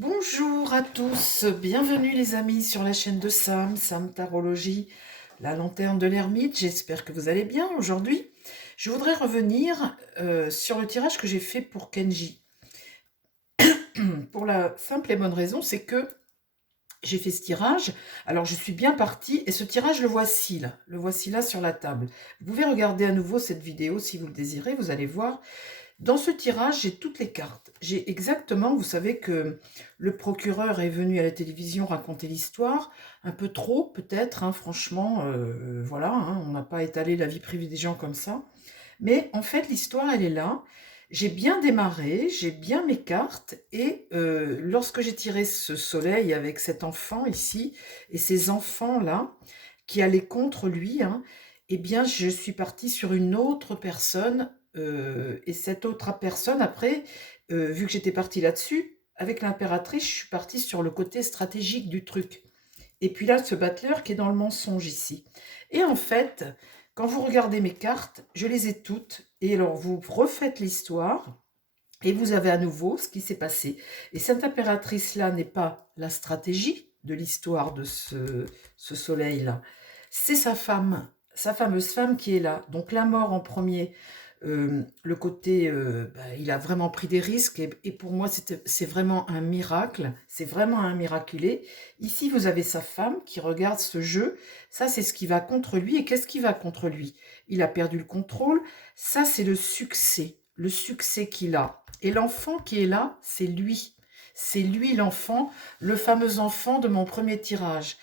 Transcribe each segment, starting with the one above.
Bonjour à tous, bienvenue les amis sur la chaîne de Sam Tarologie, la lanterne de l'ermite. J'espère que vous allez bien aujourd'hui. Je voudrais revenir sur le tirage que j'ai fait pour Kenji. Pour la simple et bonne raison, c'est que j'ai fait ce tirage, alors je suis bien partie, et ce tirage, le voici là sur la table. Vous pouvez regarder à nouveau cette vidéo si vous le désirez, vous allez voir. Dans ce tirage, j'ai toutes les cartes. J'ai exactement, vous savez que le procureur est venu à la télévision raconter l'histoire, un peu trop peut-être, hein, franchement, voilà, hein, on n'a pas étalé la vie privée des gens comme ça. Mais en fait, l'histoire, elle est là. J'ai bien démarré, j'ai bien mes cartes, et lorsque j'ai tiré ce soleil avec cet enfant ici, et ces enfants-là, qui allaient contre lui, hein, eh bien, je suis partie sur une autre personne, et cette autre personne, après, vu que j'étais partie là-dessus, avec l'impératrice, je suis partie sur le côté stratégique du truc. Et puis là, ce battleur qui est dans le mensonge ici. Et en fait, quand vous regardez mes cartes, je les ai toutes. Et alors, vous refaites l'histoire et vous avez à nouveau ce qui s'est passé. Et cette impératrice-là n'est pas la stratégie de l'histoire de ce soleil-là. C'est sa fameuse femme qui est là. Donc la mort en premier, le côté, il a vraiment pris des risques, et pour moi c'est vraiment un miracle, c'est vraiment un miraculé. Ici vous avez sa femme qui regarde ce jeu, ça c'est ce qui va contre lui. Et qu'est-ce qui va contre lui? Il a perdu le contrôle, ça c'est le succès qu'il a. Et l'enfant qui est là, c'est lui l'enfant, le fameux enfant de mon premier tirage.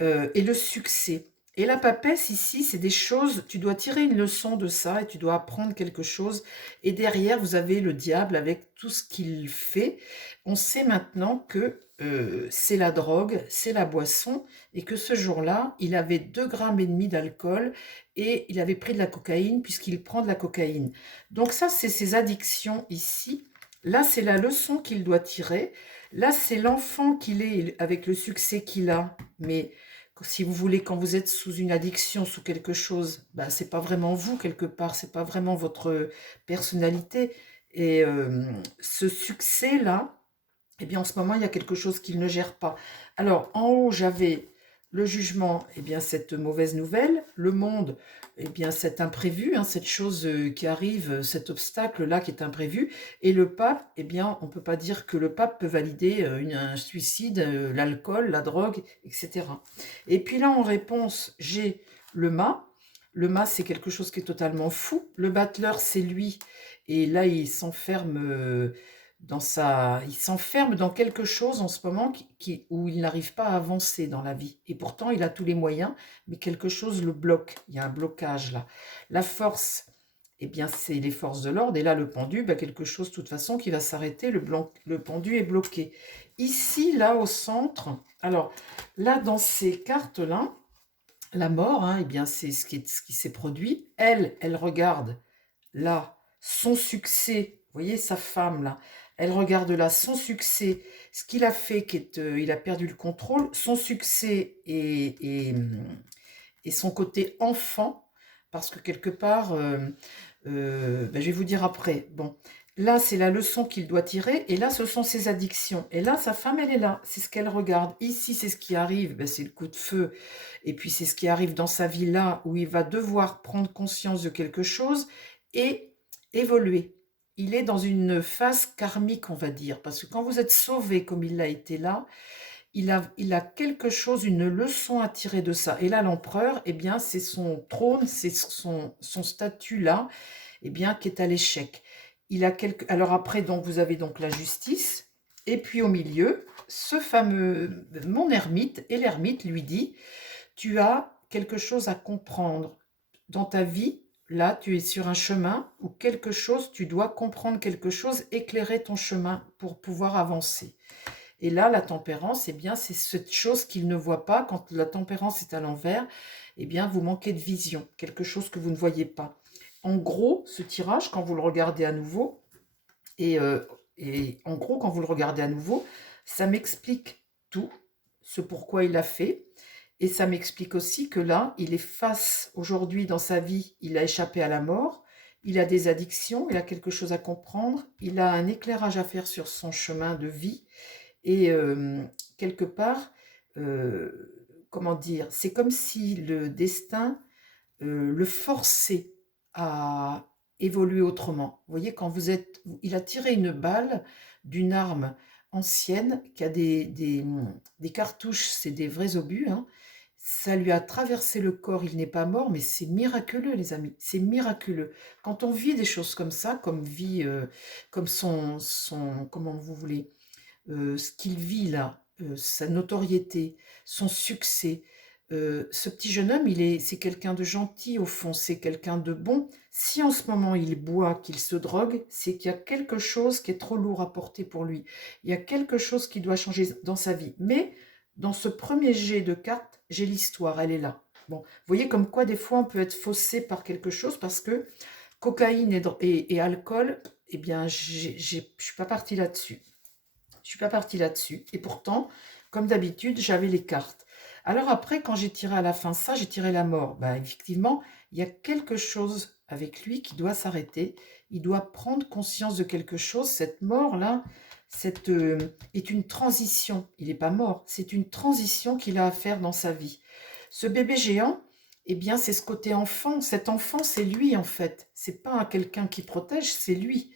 Et le succès. Et la papesse ici, c'est des choses, tu dois tirer une leçon de ça et tu dois apprendre quelque chose. Et derrière, vous avez le diable avec tout ce qu'il fait. On sait maintenant que c'est la drogue, c'est la boisson, et que ce jour-là, il avait 2,5 grammes d'alcool et il avait pris de la cocaïne puisqu'il prend de la cocaïne. Donc ça, c'est ses addictions ici. Là, c'est la leçon qu'il doit tirer. Là, c'est l'enfant qu'il est avec le succès qu'il a. Mais si vous voulez, quand vous êtes sous une addiction, sous quelque chose, bah, c'est pas vraiment vous quelque part, c'est pas vraiment votre personnalité. Et ce succès-là, eh bien, en ce moment, il y a quelque chose qu'il ne gère pas. Alors, en haut, j'avais le jugement, eh bien, cette mauvaise nouvelle, le monde, eh bien, cet imprévu, hein, cette chose qui arrive, cet obstacle-là qui est imprévu, et le pape, eh bien, on ne peut pas dire que le pape peut valider un suicide, l'alcool, la drogue, etc. Et puis là, en réponse, j'ai le mât. Le mât, c'est quelque chose qui est totalement fou. Le battleur, c'est lui. Et là, il s'enferme il s'enferme dans quelque chose en ce moment où il n'arrive pas à avancer dans la vie. Et pourtant, il a tous les moyens, mais quelque chose le bloque. Il y a un blocage là. La force, eh bien, c'est les forces de l'ordre. Et là, le pendu, quelque chose de toute façon qui va s'arrêter. Le pendu est bloqué. Ici, là, au centre, alors là, dans ces cartes-là, la mort, hein, eh bien, c'est ce qui s'est produit. Elle regarde là son succès, vous voyez sa femme là, elle regarde là son succès, ce qu'il a fait, il a perdu le contrôle, son succès et son côté enfant, parce que quelque part, je vais vous dire après, bon, là c'est la leçon qu'il doit tirer, et là ce sont ses addictions, et là sa femme elle est là, c'est ce qu'elle regarde, ici c'est ce qui arrive, c'est le coup de feu, et puis c'est ce qui arrive dans sa vie là, où il va devoir prendre conscience de quelque chose, et évoluer. Il est dans une phase karmique, on va dire, parce que quand vous êtes sauvé comme il l'a été là, il a quelque chose, une leçon à tirer de ça. Et là, l'empereur, eh bien, c'est son trône, c'est son statut là, eh bien, qui est à l'échec. Alors après, donc, vous avez donc la justice, et puis au milieu, ce fameux, mon ermite, et l'ermite lui dit, tu as quelque chose à comprendre dans ta vie. Là, tu es sur un chemin où quelque chose, tu dois comprendre quelque chose, éclairer ton chemin pour pouvoir avancer. Et là, la tempérance, eh bien, c'est cette chose qu'il ne voit pas. Quand la tempérance est à l'envers, eh bien, vous manquez de vision, quelque chose que vous ne voyez pas. En gros, ce tirage, quand vous le regardez à nouveau, et, en gros, quand vous le regardez à nouveau, ça m'explique tout, ce pourquoi il a fait. Et ça m'explique aussi que là, il est face, aujourd'hui dans sa vie, il a échappé à la mort, il a des addictions, il a quelque chose à comprendre, il a un éclairage à faire sur son chemin de vie, Et quelque part, comment dire, c'est comme si le destin le forçait à évoluer autrement. Vous voyez, quand vous êtes, il a tiré une balle d'une arme ancienne qui a des cartouches, c'est des vrais obus, hein. Ça lui a traversé le corps, il n'est pas mort, mais c'est miraculeux, les amis, c'est miraculeux. Quand on vit des choses comme ça, comme comment vous voulez, ce qu'il vit là, sa notoriété, son succès. Ce petit jeune homme, c'est quelqu'un de gentil au fond, c'est quelqu'un de bon. Si en ce moment il boit, qu'il se drogue, c'est qu'il y a quelque chose qui est trop lourd à porter pour lui. Il y a quelque chose qui doit changer dans sa vie. Mais dans ce premier jet de cartes, j'ai l'histoire, elle est là. Bon, vous voyez comme quoi des fois on peut être faussé par quelque chose parce que cocaïne et alcool, eh bien, je suis pas partie là-dessus. Je suis pas partie là-dessus. Et pourtant, comme d'habitude, j'avais les cartes. Alors après, quand j'ai tiré à la fin ça, j'ai tiré la mort. Ben, effectivement, il y a quelque chose avec lui qui doit s'arrêter. Il doit prendre conscience de quelque chose. Cette mort-là, est une transition. Il n'est pas mort. C'est une transition qu'il a à faire dans sa vie. Ce bébé géant, eh bien, c'est ce côté enfant. Cet enfant, c'est lui en fait. C'est pas quelqu'un qui protège, c'est lui.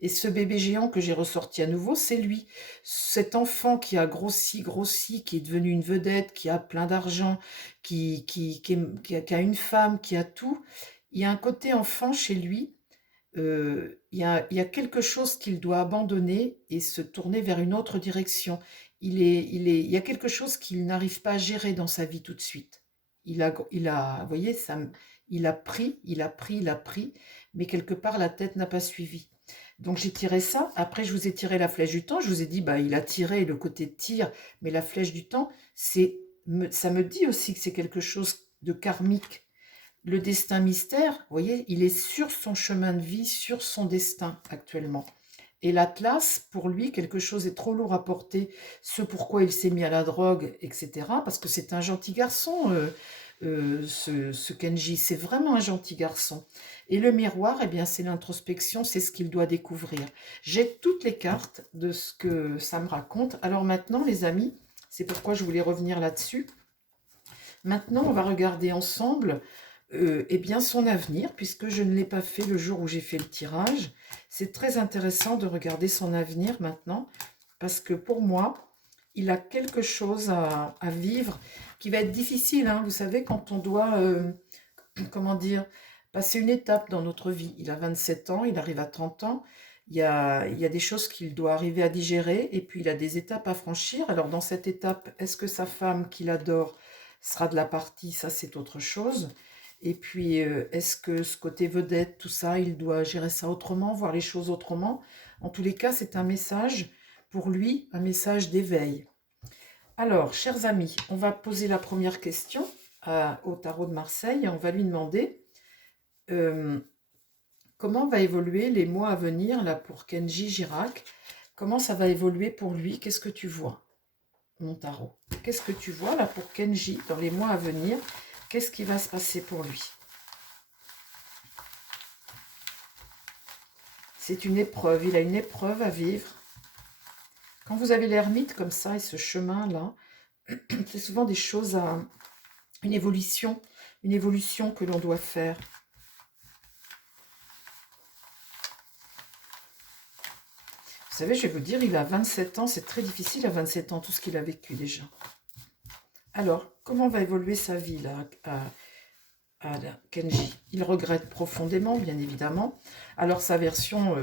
Et ce bébé géant que j'ai ressorti à nouveau, c'est lui. Cet enfant qui a grossi, grossi, qui est devenu une vedette, qui a plein d'argent, qui a une femme, qui a tout. Il y a un côté enfant chez lui. Il y a quelque chose qu'il doit abandonner et se tourner vers une autre direction. Il y a quelque chose qu'il n'arrive pas à gérer dans sa vie tout de suite. Vous voyez, il a pris, il a pris, il a pris, mais quelque part la tête n'a pas suivi. Donc j'ai tiré ça. Après, je vous ai tiré la flèche du temps. Je vous ai dit, bah, il a tiré le côté tir, mais la flèche du temps, ça me dit aussi que c'est quelque chose de karmique. Le destin mystère, vous voyez, il est sur son chemin de vie, sur son destin actuellement. Et l'Atlas, pour lui, quelque chose est trop lourd à porter, ce pourquoi il s'est mis à la drogue, etc. Parce que c'est un gentil garçon, ce Kenji, c'est vraiment un gentil garçon. Et le miroir, eh bien, c'est l'introspection, c'est ce qu'il doit découvrir. J'ai toutes les cartes de ce que ça me raconte. Alors maintenant, les amis, c'est pourquoi je voulais revenir là-dessus. Maintenant, on va regarder ensemble eh bien, son avenir, puisque je ne l'ai pas fait le jour où j'ai fait le tirage. C'est très intéressant de regarder son avenir maintenant, parce que pour moi, il a quelque chose à vivre qui va être difficile, hein. Vous savez, quand on doit, comment dire, passer une étape dans notre vie. Il a 27 ans, il arrive à 30 ans, il y a des choses qu'il doit arriver à digérer, et puis il a des étapes à franchir. Alors dans cette étape, est-ce que sa femme qu'il adore sera de la partie? Ça, c'est autre chose. Et puis, est-ce que ce côté vedette, tout ça, il doit gérer ça autrement, voir les choses autrement? En tous les cas, c'est un message pour lui, un message d'éveil. Alors, chers amis, on va poser la première question au tarot de Marseille et on va lui demander euh, comment va évoluer les mois à venir là pour Kenji Girac. Comment ça va évoluer pour lui? Qu'est-ce que tu vois, mon tarot? Qu'est-ce que tu vois là pour Kenji dans les mois à venir? Qu'est-ce qui va se passer pour lui? C'est une épreuve, il a une épreuve à vivre. Quand vous avez l'ermite comme ça et ce chemin-là, c'est souvent des choses une évolution que l'on doit faire. Vous savez, je vais vous dire, il a 27 ans, c'est très difficile à 27 ans, tout ce qu'il a vécu déjà. Alors, comment va évoluer sa vie là, à Kenji? Il regrette profondément, bien évidemment. Alors, sa version,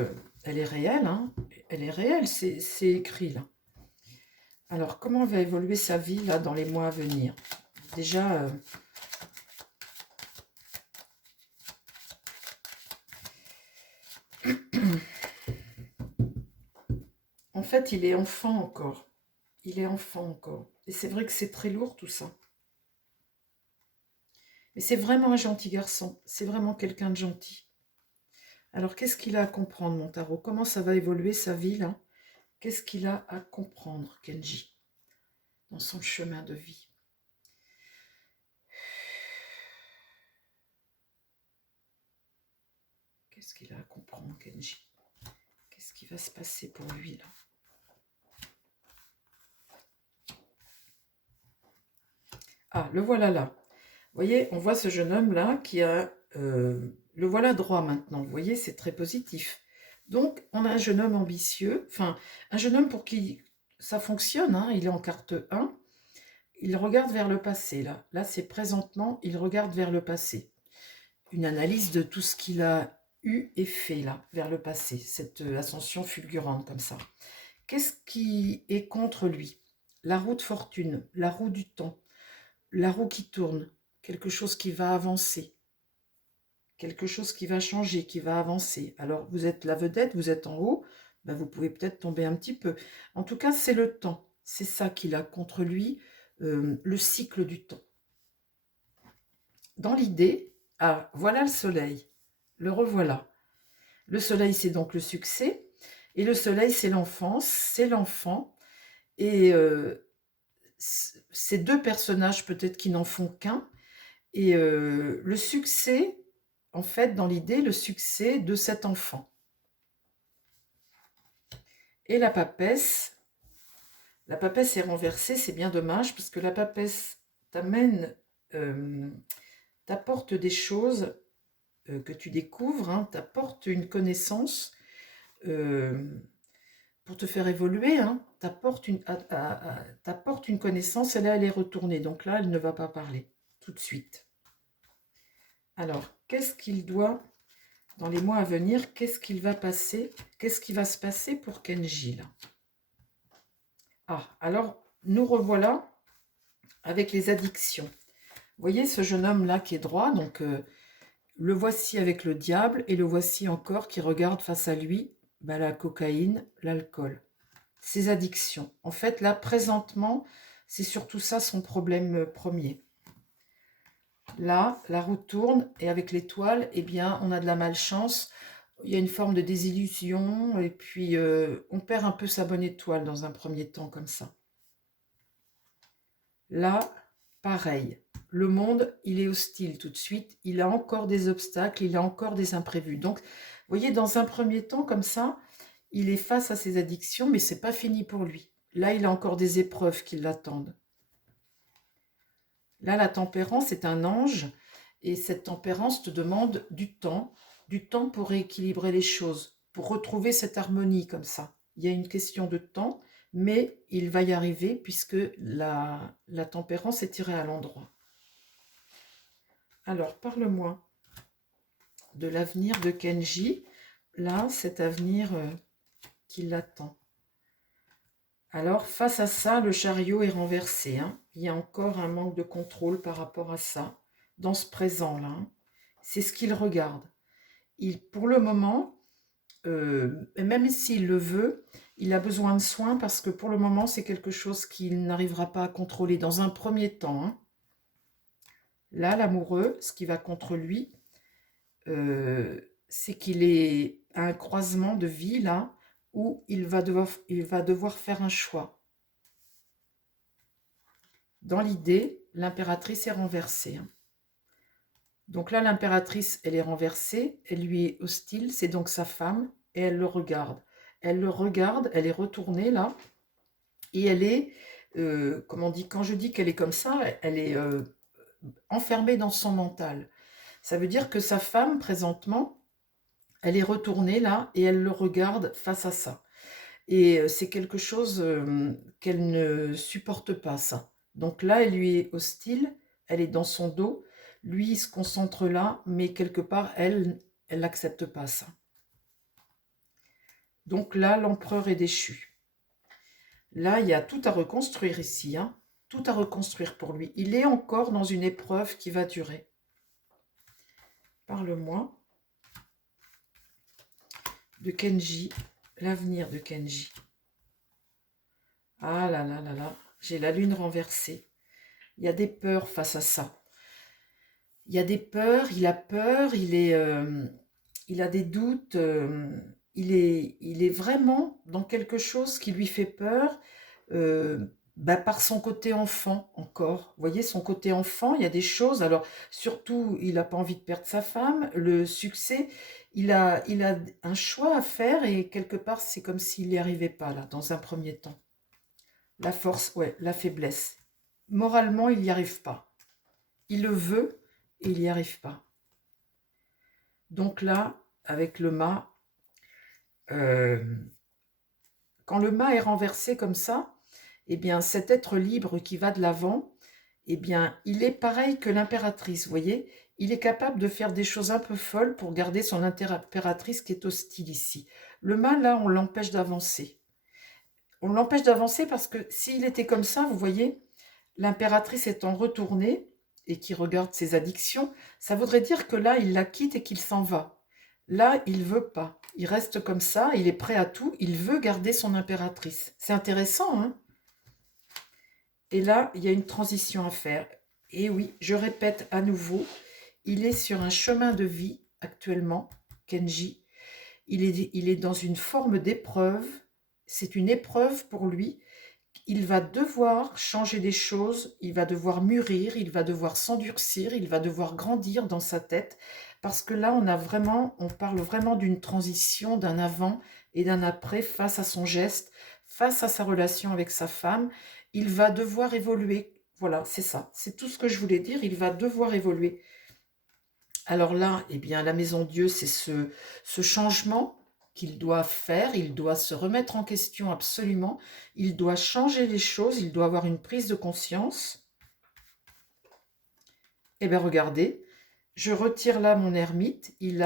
elle est réelle, hein, elle est réelle, c'est écrit là. Alors, comment va évoluer sa vie là dans les mois à venir? Déjà, en fait, il est enfant encore. Il est enfant encore. Et c'est vrai que c'est très lourd tout ça. Mais c'est vraiment un gentil garçon. C'est vraiment quelqu'un de gentil. Alors, qu'est-ce qu'il a à comprendre, mon tarot? Comment ça va évoluer sa vie là? Qu'est-ce qu'il a à comprendre, Kenji, dans son chemin de vie? Qu'est-ce qu'il a à comprendre, Kenji? Qu'est-ce qui va se passer pour lui là? Ah, le voilà là. Vous voyez, on voit ce jeune homme-là qui a... le voilà droit maintenant. Vous voyez, c'est très positif. Donc, on a un jeune homme ambitieux, enfin, un jeune homme pour qui ça fonctionne, hein, il est en carte 1. Il regarde vers le passé, là. Là, c'est présentement, il regarde vers le passé. Une analyse de tout ce qu'il a eu et fait, là, vers le passé. Cette ascension fulgurante, comme ça. Qu'est-ce qui est contre lui? La roue de fortune, la roue du temps, la roue qui tourne, quelque chose qui va avancer, quelque chose qui va changer, qui va avancer. Alors, vous êtes la vedette, vous êtes en haut, ben, vous pouvez peut-être tomber un petit peu. En tout cas, c'est le temps. C'est ça qu'il a contre lui, le cycle du temps. Dans l'idée, ah, voilà le soleil, le revoilà. Le soleil, c'est donc le succès, et le soleil, c'est l'enfance, c'est l'enfant, et ces deux personnages, peut-être qui n'en font qu'un, et le succès, en fait, dans l'idée, le succès de cet enfant. Et la papesse est renversée, c'est bien dommage, parce que la papesse t'amène, t'apporte des choses que tu découvres, hein, t'apporte une connaissance pour te faire évoluer, hein, t'apporte une connaissance, et là elle est retournée, donc là elle ne va pas parler tout de suite. Alors, qu'est-ce qu'il doit, dans les mois à venir, qu'est-ce qu'il va passer, qu'est-ce qui va se passer pour Kenji là? Ah, alors nous revoilà avec les addictions. Vous voyez ce jeune homme là qui est droit, donc le voici avec le diable, et le voici encore qui regarde face à lui la cocaïne, l'alcool. Ses addictions. En fait, là, présentement, c'est surtout ça son problème premier. Là, la roue tourne, et avec l'étoile, eh bien, on a de la malchance, il y a une forme de désillusion, et puis on perd un peu sa bonne étoile dans un premier temps, comme ça. Là, pareil. Le monde, il est hostile tout de suite, il a encore des obstacles, il a encore des imprévus. Donc, vous voyez, dans un premier temps, comme ça, il est face à ses addictions, mais c'est pas fini pour lui. Là, il a encore des épreuves qui l'attendent. Là, la tempérance est un ange, et cette tempérance te demande du temps pour rééquilibrer les choses, pour retrouver cette harmonie comme ça. Il y a une question de temps, mais il va y arriver puisque la tempérance est tirée à l'endroit. Alors, parle-moi de l'avenir de Kenji. Là, cet avenir qui l'attend. Alors, face à ça, le chariot est renversé, hein. Il y a encore un manque de contrôle par rapport à ça, dans ce présent-là, hein. C'est ce qu'il regarde. Pour le moment, même s'il le veut, il a besoin de soins parce que pour le moment, c'est quelque chose qu'il n'arrivera pas à contrôler dans un premier temps, hein. Là, l'amoureux, ce qui va contre lui, c'est qu'il est à un croisement de vie, là, où il va devoir faire un choix. Dans l'idée, l'impératrice est renversée, hein. Donc là, l'impératrice, elle est renversée, elle lui est hostile, c'est donc sa femme, et elle le regarde. Elle le regarde, elle est retournée là, et elle est, comme on dit, quand je dis qu'elle est comme ça, elle est enfermée dans son mental. Ça veut dire que sa femme, présentement, elle est retournée là, et elle le regarde face à ça. Et c'est quelque chose qu'elle ne supporte pas, ça. Donc là, elle lui est hostile, elle est dans son dos, lui, il se concentre là, mais quelque part, elle n'accepte pas ça. Donc là, l'empereur est déchu. Là, il y a tout à reconstruire ici, hein, tout à reconstruire pour lui. Il est encore dans une épreuve qui va durer. Parle-moi de Kenji, l'avenir de Kenji. Ah là là là là, j'ai la lune renversée. Il y a des peurs face à ça. Il y a des peurs, il a peur, il a des doutes, il est vraiment dans quelque chose qui lui fait peur, par son côté enfant encore. Vous voyez, son côté enfant, il y a des choses. Alors, surtout, il n'a pas envie de perdre sa femme, le succès, il a un choix à faire, et quelque part, c'est comme s'il n'y arrivait pas, là, dans un premier temps. La force, ouais, la faiblesse. moralement, il n'y arrive pas. Il le veut et il n'y arrive pas. Donc là, avec le mât, euh, quand le mât est renversé comme ça, eh bien, cet être libre qui va de l'avant, eh bien, il est pareil que l'impératrice, vous voyez. Il est capable de faire des choses un peu folles pour garder son impératrice qui est hostile ici. Le mât, là, on l'empêche d'avancer. On l'empêche d'avancer parce que s'il était comme ça, vous voyez, l'impératrice étant retournée et qui regarde ses addictions, ça voudrait dire que là, il la quitte et qu'il s'en va. Là, il veut pas. Il reste comme ça, il est prêt à tout, il veut garder son impératrice. C'est intéressant, hein? Et là, il y a une transition à faire. Et oui, je répète à nouveau, il est sur un chemin de vie actuellement, Kenji. Il est dans une forme d'épreuve. C'est une épreuve pour lui. Il va devoir changer des choses, il va devoir mûrir, il va devoir s'endurcir, il va devoir grandir dans sa tête, parce que là, on parle vraiment d'une transition, d'un avant et d'un après face à son geste, face à sa relation avec sa femme. Il va devoir évoluer. Voilà, c'est ça. C'est tout ce que je voulais dire. Il va devoir évoluer. Alors là, eh bien, la maison Dieu, c'est ce changement qu'il doit faire, il doit se remettre en question absolument, il doit changer les choses, il doit avoir une prise de conscience. Eh bien, regardez, je retire là mon ermite, il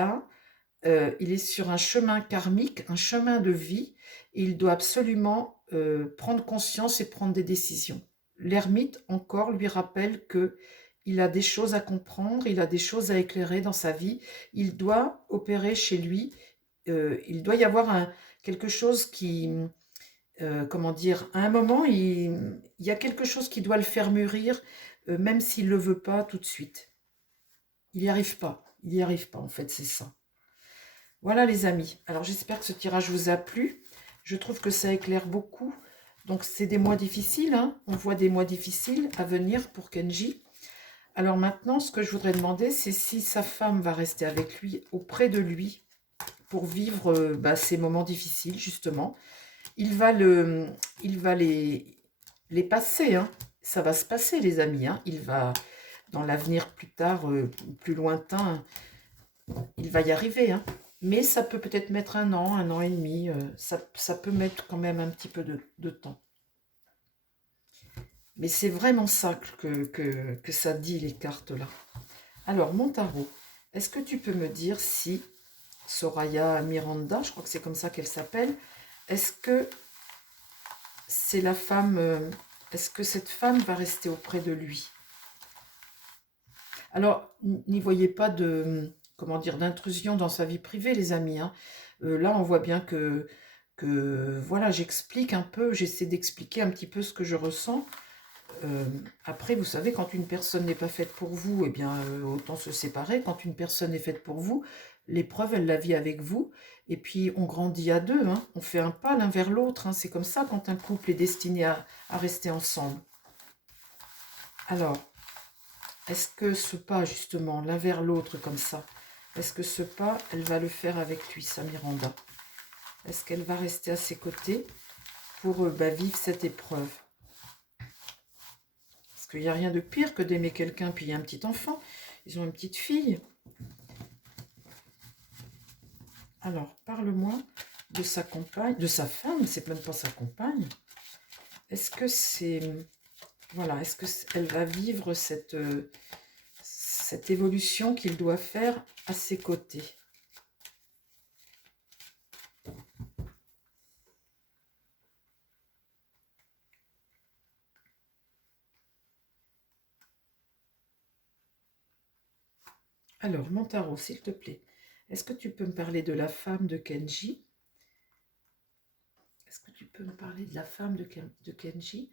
est sur un chemin karmique, un chemin de vie, et il doit absolument prendre conscience et prendre des décisions. L'ermite, encore, lui rappelle que il a des choses à comprendre, il a des choses à éclairer dans sa vie, il doit opérer chez lui, il doit y avoir quelque chose qui, comment dire, à un moment, il y a quelque chose qui doit le faire mûrir, même s'il ne le veut pas tout de suite. Il n'y arrive pas en fait, c'est ça. Voilà les amis, alors j'espère que ce tirage vous a plu, je trouve que ça éclaire beaucoup, donc c'est des mois difficiles, hein. On voit des mois difficiles à venir pour Kenji. Alors maintenant, ce que je voudrais demander, c'est si sa femme va rester avec lui, auprès de lui, pour vivre ces moments difficiles, justement. Il va les passer, hein. Ça va se passer, les amis, hein. Il va, dans l'avenir plus tard, plus lointain, il va y arriver, hein. Mais ça peut peut-être mettre un an et demi. Ça peut mettre quand même un petit peu de temps. Mais c'est vraiment ça que ça dit, les cartes là. Alors, mon tarot, est-ce que tu peux me dire si Soraya Miranda, je crois que c'est comme ça qu'elle s'appelle, est-ce que c'est la femme, est-ce que cette femme va rester auprès de lui? Alors, n'y voyez pas de, comment dire, d'intrusion dans sa vie privée, les amis, hein. Là, on voit bien que voilà, j'explique un peu, j'essaie d'expliquer un petit peu ce que je ressens. Après, vous savez, quand une personne n'est pas faite pour vous, eh bien, autant se séparer. Quand une personne est faite pour vous, l'épreuve, elle la vit avec vous. Et puis, on grandit à deux, hein. On fait un pas l'un vers l'autre, hein. C'est comme ça quand un couple est destiné à rester ensemble. Alors, est-ce que ce pas, justement, l'un vers l'autre comme ça, est-ce que ce pas, elle va le faire avec lui, sa Miranda? Est-ce qu'elle va rester à ses côtés pour vivre cette épreuve? Parce qu'il n'y a rien de pire que d'aimer quelqu'un, puis il y a un petit enfant. Ils ont une petite fille. Alors, parle-moi de sa compagne, de sa femme, c'est même pas sa compagne. Est-ce que c'est... Voilà, est-ce qu'elle va vivre cette évolution qu'il doit faire à ses côtés? Alors, mon tarot, s'il te plaît, est-ce que tu peux me parler de la femme de Kenji? Est-ce que tu peux me parler de la femme de Kenji?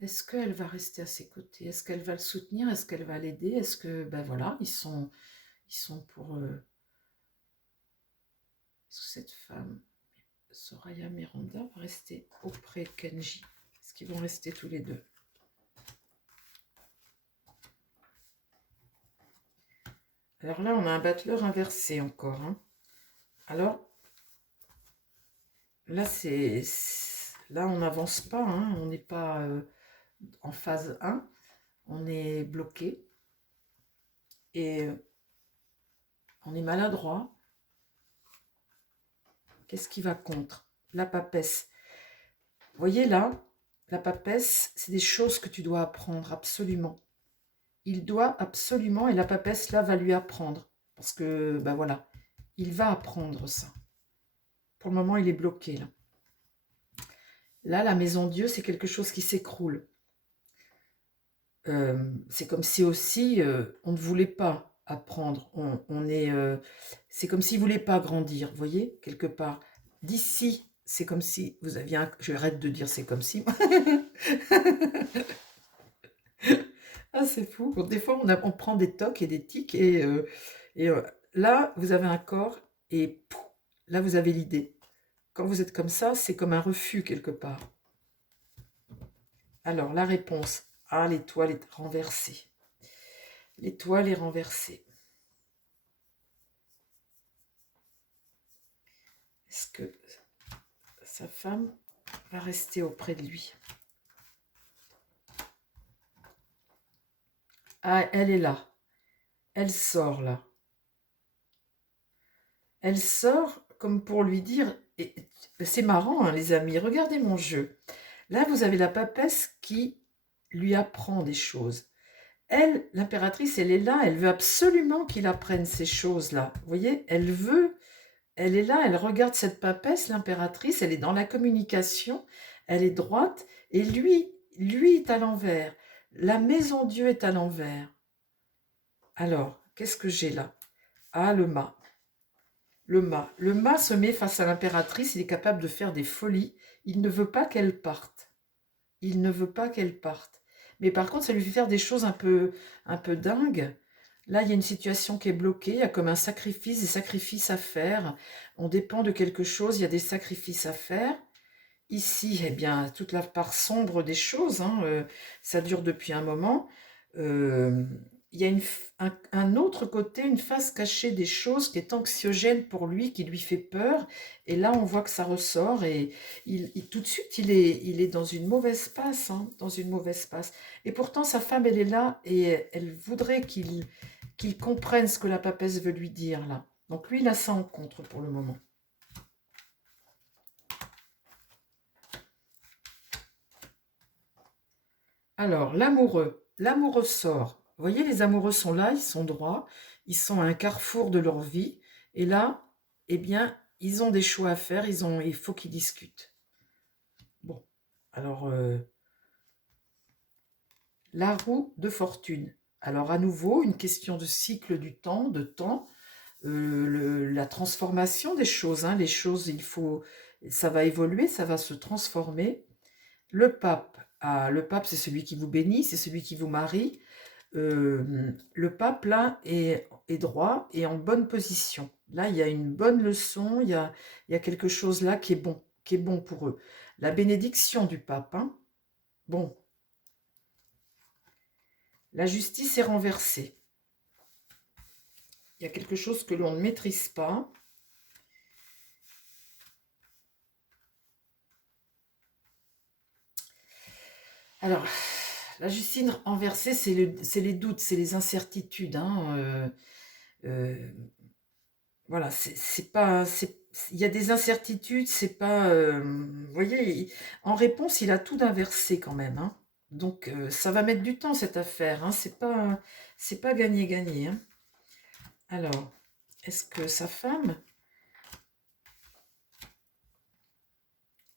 Est-ce qu'elle va rester à ses côtés? Est-ce qu'elle va le soutenir? Est-ce qu'elle va l'aider? Est-ce que, ben voilà, ils sont pour... est-ce que cette femme, Soraya Miranda, va rester auprès de Kenji? Est-ce qu'ils vont rester tous les deux? Alors là, on a un battleur inversé encore, hein. Alors, là, là on n'avance pas, hein. On n'est pas en phase 1. on est bloqué et on est maladroit. Qu'est-ce qui va contre? La papesse. Vous voyez là, la papesse, c'est des choses que tu dois apprendre absolument. Il doit absolument, et la papesse là va lui apprendre. Parce que, ben voilà, il va apprendre ça. Pour le moment, il est bloqué là. Là, la maison Dieu, c'est quelque chose qui s'écroule. C'est comme si aussi on ne voulait pas apprendre. C'est comme s'il ne voulait pas grandir, vous voyez, quelque part. D'ici, c'est comme si vous aviez un... Je arrête de dire c'est comme si. Ah, c'est fou. Bon, des fois, on prend des tocs et des tics et là, vous avez un corps et pouf, là, vous avez l'idée. Quand vous êtes comme ça, c'est comme un refus quelque part. Alors, la réponse. Ah, l'étoile est renversée. L'étoile est renversée. Est-ce que sa femme va rester auprès de lui? Ah, elle est là. Elle sort là. Elle sort comme pour lui dire... C'est marrant, hein, les amis. Regardez mon jeu. Là, vous avez la papesse qui lui apprend des choses. Elle, l'impératrice, elle est là. Elle veut absolument qu'il apprenne ces choses-là. Vous voyez, elle veut... Elle est là, elle regarde cette papesse, l'impératrice, elle est dans la communication, elle est droite, et lui est à l'envers. La maison Dieu est à l'envers. Alors, qu'est-ce que j'ai là? Ah, le mât. Le mât. Le mât se met face à l'impératrice, il est capable de faire des folies. Il ne veut pas qu'elle parte. Il ne veut pas qu'elle parte. Mais par contre, ça lui fait faire des choses un peu dingues. Là, il y a une situation qui est bloquée, il y a comme un sacrifice, des sacrifices à faire. On dépend de quelque chose, il y a des sacrifices à faire. Ici, eh bien, toute la part sombre des choses, hein, ça dure depuis un moment. Euh, il y a un autre côté, une face cachée des choses qui est anxiogène pour lui, qui lui fait peur. Et là, on voit que ça ressort et tout de suite, il est dans une mauvaise passe, hein, dans une mauvaise passe. Et pourtant, sa femme, elle est là et elle voudrait qu'il comprenne ce que la papesse veut lui dire là. Donc lui, il a ça en contre pour le moment. Alors, l'amoureux. L'amoureux sort. Vous voyez, les amoureux sont là, ils sont droits, ils sont à un carrefour de leur vie. Et là, eh bien, ils ont des choix à faire, il faut qu'ils discutent. Bon, alors, la roue de fortune. Alors, à nouveau, une question de cycle du temps, de temps, la transformation des choses. Hein, les choses, ça va évoluer, ça va se transformer. Le pape, le pape, c'est celui qui vous bénit, c'est celui qui vous marie. Le pape, là, est droit et en bonne position. Là, il y a une bonne leçon, il y a quelque chose là qui est bon pour eux. La bénédiction du pape, hein. Bon, la justice est renversée. Il y a quelque chose que l'on ne maîtrise pas. Alors, la justice renversée, c'est les doutes, c'est les incertitudes, hein. Voilà, c'est pas, il y a des incertitudes, c'est pas, vous voyez, en réponse, il a tout d'inversé quand même, hein. Donc, ça va mettre du temps cette affaire, hein. C'est pas gagné-gagné, hein. Alors, est-ce que sa femme,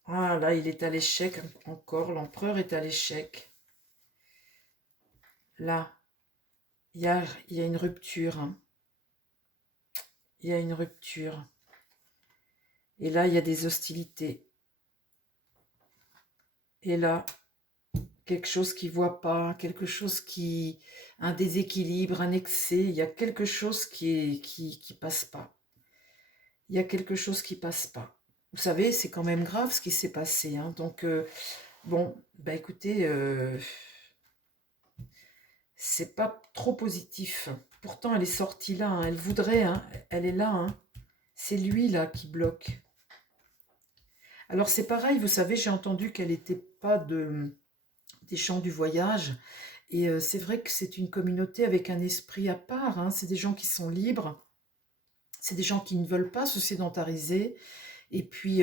ah là, il est à l'échec encore, l'empereur est à l'échec. Là, il y a une rupture, hein. Il y a une rupture. Et là, il y a des hostilités. Et là, quelque chose qui ne voit pas, quelque chose un déséquilibre, un excès, il y a quelque chose qui passe pas. Il y a quelque chose qui passe pas. Vous savez, c'est quand même grave ce qui s'est passé, hein. Donc, bon, bah écoutez, c'est pas trop positif. Pourtant, elle est sortie là, hein. Elle voudrait, hein. Elle est là, hein. C'est lui là qui bloque. Alors c'est pareil, vous savez, j'ai entendu qu'elle n'était pas des gens du voyage Et c'est vrai que c'est une communauté avec un esprit à part, hein. C'est des gens qui sont libres, c'est des gens qui ne veulent pas se sédentariser. Et puis,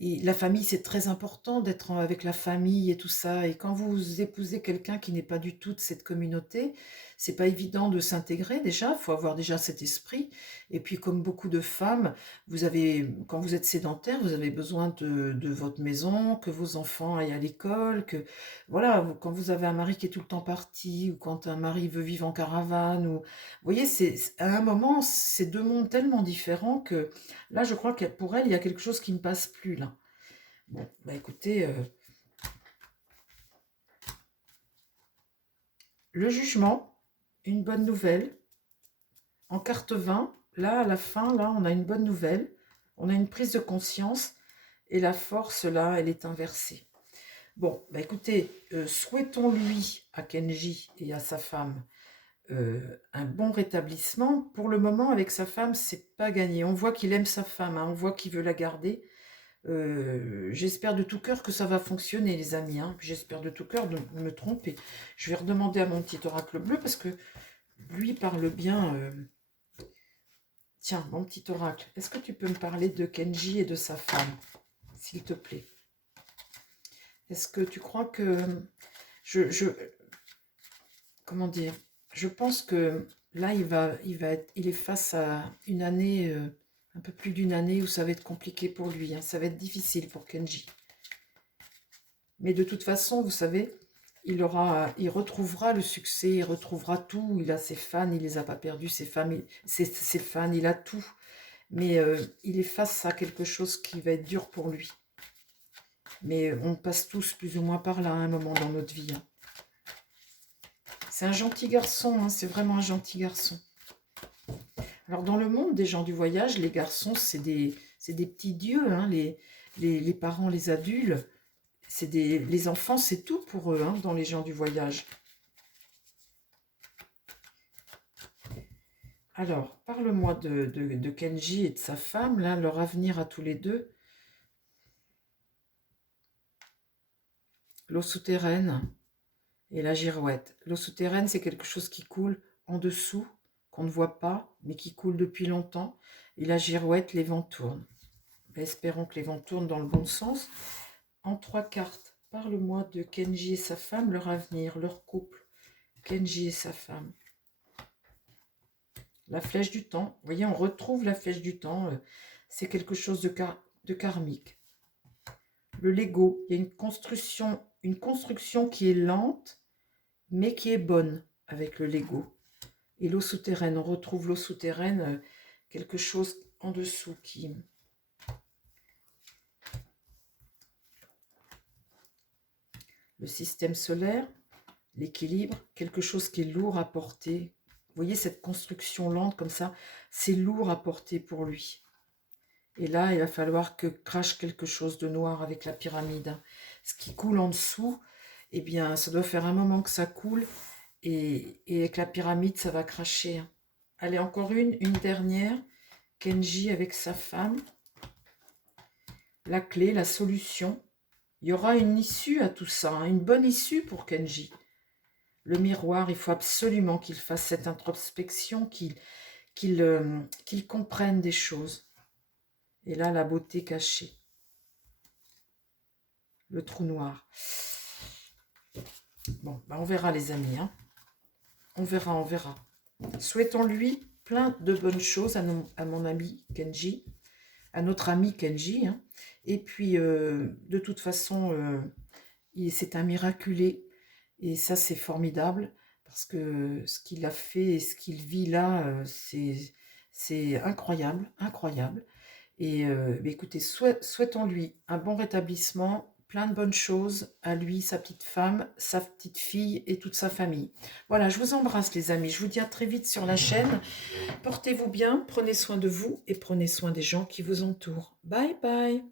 et la famille, c'est très important d'être avec la famille et tout ça. Et quand vous épousez quelqu'un qui n'est pas du tout de cette communauté, c'est pas évident de s'intégrer déjà. Il faut avoir déjà cet esprit. Et puis, comme beaucoup de femmes, vous avez, quand vous êtes sédentaire, vous avez besoin de votre maison, que vos enfants aillent à l'école, que voilà, quand vous avez un mari qui est tout le temps parti, ou quand un mari veut vivre en caravane, ou vous voyez, à un moment, c'est deux mondes tellement différents que là, je crois que pour elle, il y a quelque chose qui ne passe plus là. Bon, bah écoutez, le jugement, une bonne nouvelle. En carte 20, là, à la fin, là, on a une bonne nouvelle. On a une prise de conscience. Et la force, là, elle est inversée. Bon, bah écoutez, souhaitons-lui à Kenji et à sa femme un bon rétablissement. Pour le moment, avec sa femme, c'est pas gagné. On voit qu'il aime sa femme, hein, on voit qu'il veut la garder. J'espère de tout cœur que ça va fonctionner, les amis, hein. J'espère de tout cœur de me tromper. Je vais redemander à mon petit oracle bleu parce que lui parle bien. Tiens, mon petit oracle, est-ce que tu peux me parler de Kenji et de sa femme, s'il te plaît? Est-ce que tu crois que comment dire? Je pense que là, il est face à une année, un peu plus d'une année où ça va être compliqué pour lui, hein. Ça va être difficile pour Kenji. Mais de toute façon, vous savez, il retrouvera le succès, il retrouvera tout. Il a ses fans, il les a pas perdus, ses fans, il a tout. Mais il est face à quelque chose qui va être dur pour lui. Mais on passe tous plus ou moins par là à un moment dans notre vie, hein. C'est un gentil garçon, hein, c'est vraiment un gentil garçon. Alors dans le monde des gens du voyage, les garçons, c'est des petits dieux, hein, les parents, les adultes. Les enfants, c'est tout pour eux, hein, dans les gens du voyage. Alors, parle-moi de Kenji et de sa femme, là, leur avenir à tous les deux. L'eau souterraine et la girouette. L'eau souterraine, c'est quelque chose qui coule en dessous, qu'on ne voit pas, mais qui coule depuis longtemps. Et la girouette, les vents tournent. Ben, espérons que les vents tournent dans le bon sens. En 3 cartes, parle-moi de Kenji et sa femme, leur avenir, leur couple. Kenji et sa femme. La flèche du temps. Vous voyez, on retrouve la flèche du temps. C'est quelque chose de karmique. Le Lego, il y a une construction qui est lente, mais qui est bonne avec le Lego. Et l'eau souterraine, on retrouve l'eau souterraine, quelque chose en dessous qui... Le système solaire, l'équilibre, quelque chose qui est lourd à porter. Vous voyez cette construction lente comme ça, c'est lourd à porter pour lui. Et là, il va falloir que crache quelque chose de noir avec la pyramide, hein. Ce qui coule en dessous, eh bien, ça doit faire un moment que ça coule. Et avec la pyramide, ça va cracher, hein. Allez, encore une dernière. Kenji avec sa femme. La clé, la solution. Il y aura une issue à tout ça, hein, une bonne issue pour Kenji. Le miroir, il faut absolument qu'il fasse cette introspection, qu'il comprenne des choses. Et là, la beauté cachée. Le trou noir. Bon, ben on verra les amis, hein. On verra, on verra. Souhaitons-lui plein de bonnes choses à mon ami Kenji, à notre ami Kenji, hein. Et puis, de toute façon, c'est un miraculé. Et ça, c'est formidable. Parce que ce qu'il a fait et ce qu'il vit là, c'est incroyable, incroyable. Et écoutez, souhaitons-lui un bon rétablissement, plein de bonnes choses à lui, sa petite femme, sa petite fille et toute sa famille. Voilà, je vous embrasse les amis. Je vous dis à très vite sur la chaîne. Portez-vous bien, prenez soin de vous et prenez soin des gens qui vous entourent. Bye bye.